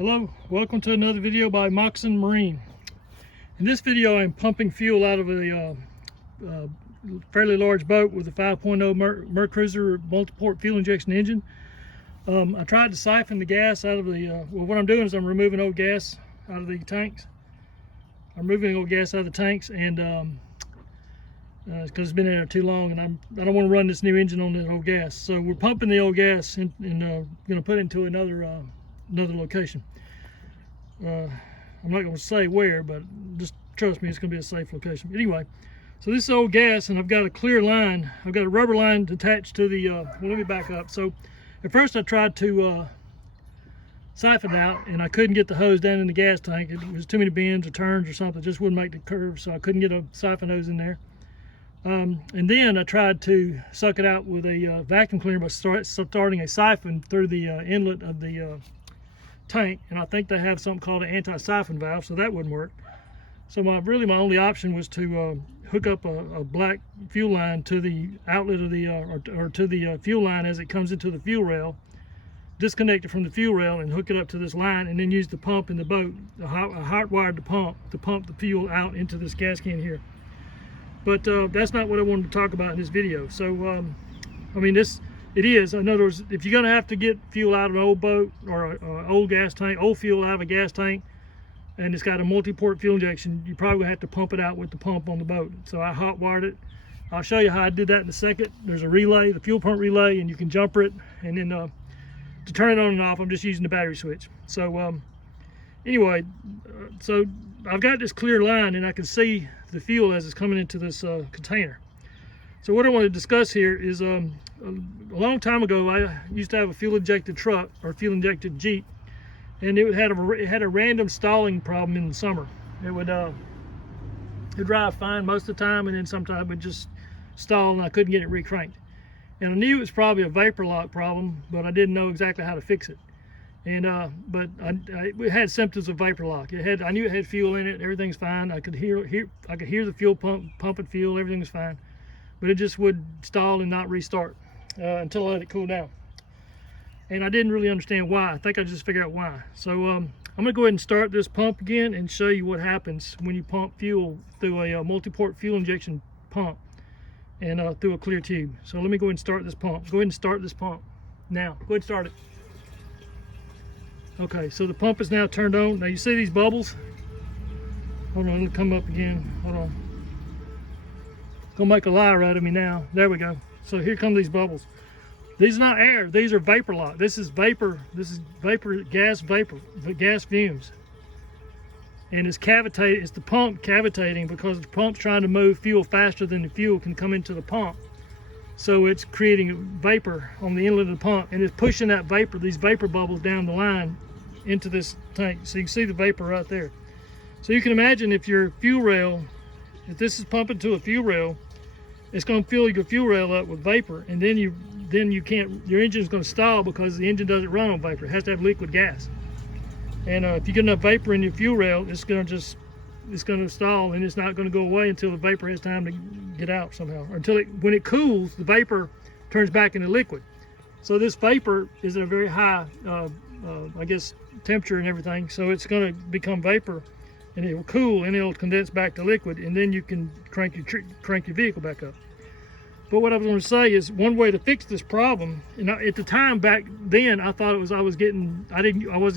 Hello, welcome to another video by Moccasin Marine. In this video I'm pumping fuel out of a fairly large boat with a 5.0 Mercruiser multi-port fuel injection engine. I tried to siphon the gas out of the, well, what I'm doing is I'm removing old gas out of the tanks. I'm removing old gas out of the tanks, and because it's been in there too long, and I don't want to run this new engine on that old gas. So we're pumping the old gas and going to put it into another location. I'm not going to say where, but just trust me, it's going to be a safe location. Anyway, so this is old gas, and I've got a clear line. I've got a rubber line attached to the, well, let me back up. So at first I tried to siphon it out, and I couldn't get the hose down in the gas tank. It was too many bends or turns or something. It just wouldn't make the curve, so I couldn't get a siphon hose in there. And then I tried to suck it out with a vacuum cleaner by starting a siphon through the inlet of the tank, and I think they have something called an anti-siphon valve, so that wouldn't work. So my only option was to hook up a black fuel line to the outlet of the or to the fuel line as it comes into the fuel rail, disconnect it from the fuel rail and hook it up to this line, and then use the pump in the boat, a hot wire to pump the fuel out into this gas can here. But that's not what I wanted to talk about in this video. So I mean, it is, in other words, if you're going to have to get fuel out of an old boat or an old gas tank, old fuel out of a gas tank, and it's got a multi-port fuel injection, you probably have to pump it out with the pump on the boat. So I hot wired it. I'll show you how I did that in a second. There's a relay, the fuel pump relay, and you can jumper it. And then to turn it on and off, I'm just using the battery switch. So anyway, so I've got this clear line, and I can see the fuel as it's coming into this container. So what I want to discuss here is a long time ago I used to have a fuel injected truck or fuel injected Jeep, and it had a random stalling problem in the summer. It'd drive fine most of the time, and then sometimes it would just stall and I couldn't get it recranked. And I knew it was probably a vapor lock problem, but I didn't know exactly how to fix it. And but it had symptoms of vapor lock. I knew it had fuel in it. Everything's fine. I could hear the fuel pumping fuel. Everything was fine, but it just would stall and not restart until I let it cool down. And I didn't really understand why. I think I just figured out why. So I'm gonna go ahead and start this pump again and show you what happens when you pump fuel through a multi-port fuel injection pump and through a clear tube. So let me go ahead and start this pump. Go ahead and start this pump now. Go ahead and start it. Okay, so the pump is now turned on. Now you see these bubbles? Hold on, it'll come up again. Hold on. It's gonna make a liar out of me now. There we go. So here come these bubbles. These are not air, these are vapor lock. This is gas fumes. And it's cavitating, it's the pump cavitating because the pump's trying to move fuel faster than the fuel can come into the pump. So it's creating vapor on the inlet of the pump, and it's pushing that vapor, these vapor bubbles down the line into this tank. So you can see the vapor right there. So you can imagine if your fuel rail, if this is pumping to a fuel rail, it's going to fill your fuel rail up with vapor, and then you can't, your engine's going to stall because the engine doesn't run on vapor. It has to have liquid gas. And if you get enough vapor in your fuel rail, it's going to stall, and it's not going to go away until the vapor has time to get out somehow. Or when it cools, the vapor turns back into liquid. So this vapor is at a very high, I guess, temperature and everything. So it's going to become vapor, and it will cool, and it'll condense back to liquid, and then you can crank your vehicle back up. But what I was going to say is one way to fix this problem. And at the time back then, I thought it was I wasn't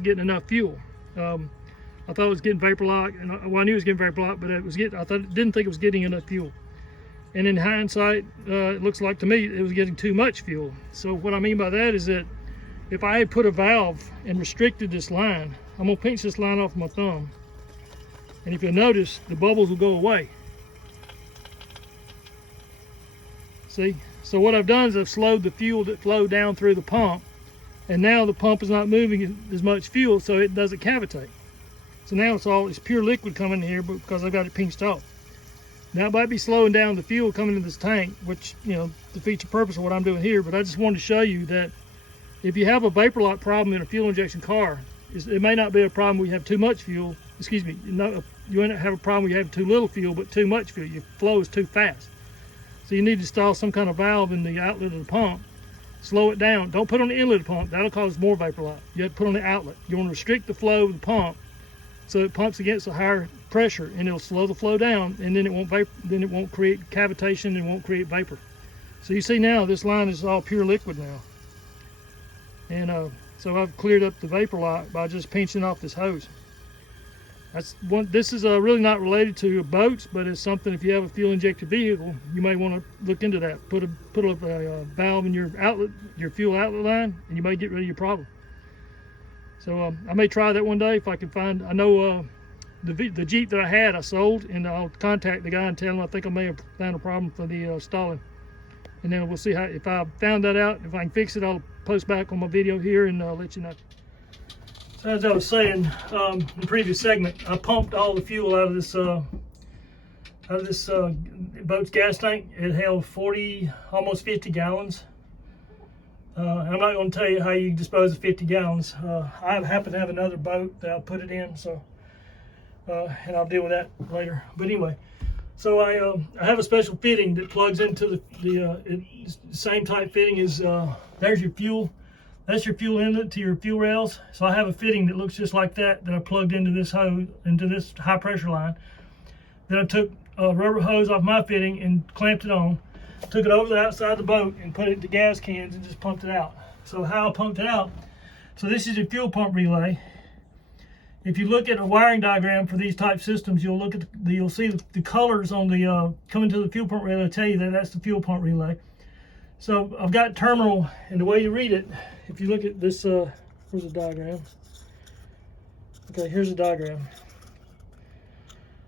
getting enough fuel. I thought it was getting vapor lock, and I knew it was getting vapor lock, but didn't think it was getting enough fuel. And in hindsight, it looks like to me it was getting too much fuel. So what I mean by that is that if I had put a valve and restricted this line, I'm gonna pinch this line off my thumb, and if you'll notice, the bubbles will go away. See? So what I've done is I've slowed the fuel that flowed down through the pump, and now the pump is not moving as much fuel, so it doesn't cavitate. So now it's pure liquid coming in here because I've got it pinched off. Now it might be slowing down the fuel coming into this tank, which, you know, defeats the purpose of what I'm doing here, but I just wanted to show you that if you have a vapor lock problem in a fuel injection car, it may not be a problem where you have too much fuel, excuse me, you may not have a problem where you have too little fuel, but too much fuel. Your flow is too fast. So you need to install some kind of valve in the outlet of the pump slow it down. Don't put on the inlet pump. That'll cause more vapor lock. You have to put on the outlet. You want to restrict the flow of the pump so it pumps against a higher pressure, and it'll slow the flow down, and then it won't create cavitation and won't create vapor. So you see now this line is all pure liquid now. And so I've cleared up the vapor lock by just pinching off this hose. That's one. This is really not related to boats, but it's something if you have a fuel injected vehicle, you may want to look into that. Put a valve in your outlet, your fuel outlet line, and you may get rid of your problem. So I may try that one day if I can find. I know the Jeep that I had I sold, and I'll contact the guy and tell him I think I may have found a problem for the stalling, and then we'll see how, if I found that out, if I can fix it, I'll post back on my video here and let you know. So as I was saying in the previous segment, I pumped all the fuel out of this boat's gas tank. It held almost 50 gallons. I'm not going to tell you how you dispose of 50 gallons. I happen to have another boat that I'll put it in, so and I'll deal with that later. But anyway, so I have a special fitting that plugs into the same type fitting as there's your fuel. That's your fuel inlet to your fuel rails. So I have a fitting that looks just like that I plugged into this hose, into this high pressure line. Then I took a rubber hose off my fitting and clamped it on, took it over the outside of the boat and put it into gas cans and just pumped it out. So how I pumped it out, so this is your fuel pump relay. If you look at a wiring diagram for these type systems, you'll see the colors on the coming to the fuel pump relay tell you that that's the fuel pump relay. So I've got terminal, and the way you read it, if you look at this, where's the diagram? Okay, here's the diagram.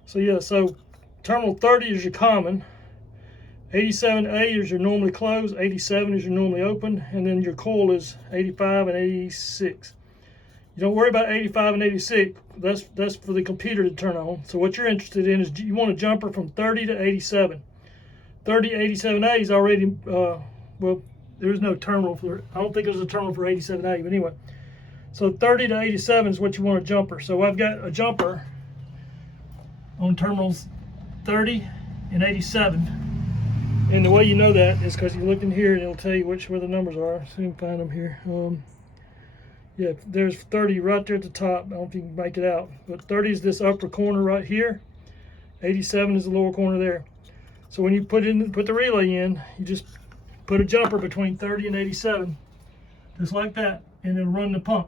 So yeah, so terminal 30 is your common, 87A is your normally closed, 87 is your normally open, and then your coil is 85 and 86. You don't worry about 85 and 86. That's for the computer to turn on. So what you're interested in is you want a jumper from 30 to 87. 30 to 87A is already, well, there's no terminal for, I don't think there's a terminal for 87A, but anyway. So 30 to 87 is what you want a jumper. So I've got a jumper on terminals 30 and 87. And the way you know that is because you look in here and it'll tell you where the numbers are. So you can find them here. Yeah, there's 30 right there at the top. I don't know if you can make it out. But 30 is this upper corner right here. 87 is the lower corner there. So when you put the relay in, you just put a jumper between 30 and 87, just like that, and it'll run the pump.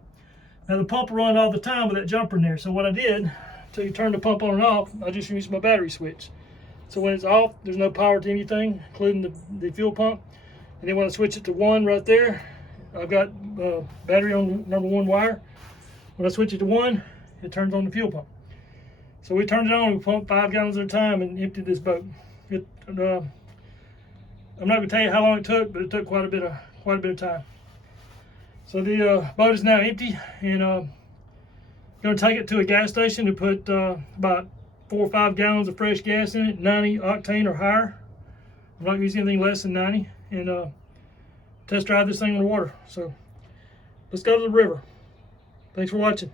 Now the pump will run all the time with that jumper in there. So what I did, until you turn the pump on and off, I just used my battery switch. So when it's off, there's no power to anything, including the fuel pump. And then when I switch it to 1 right there, I've got battery on number 1 wire. When I switch it to 1, it turns on the fuel pump. So we turned it on, we pumped 5 gallons at a time and emptied this boat. I'm not going to tell you how long it took, but it took quite a bit of time. So the boat is now empty, and I'm going to take it to a gas station to put about 4 or 5 gallons of fresh gas in it, 90 octane or higher. I'm not using anything less than 90, and test drive this thing on the water. So let's go to the river. Thanks for watching.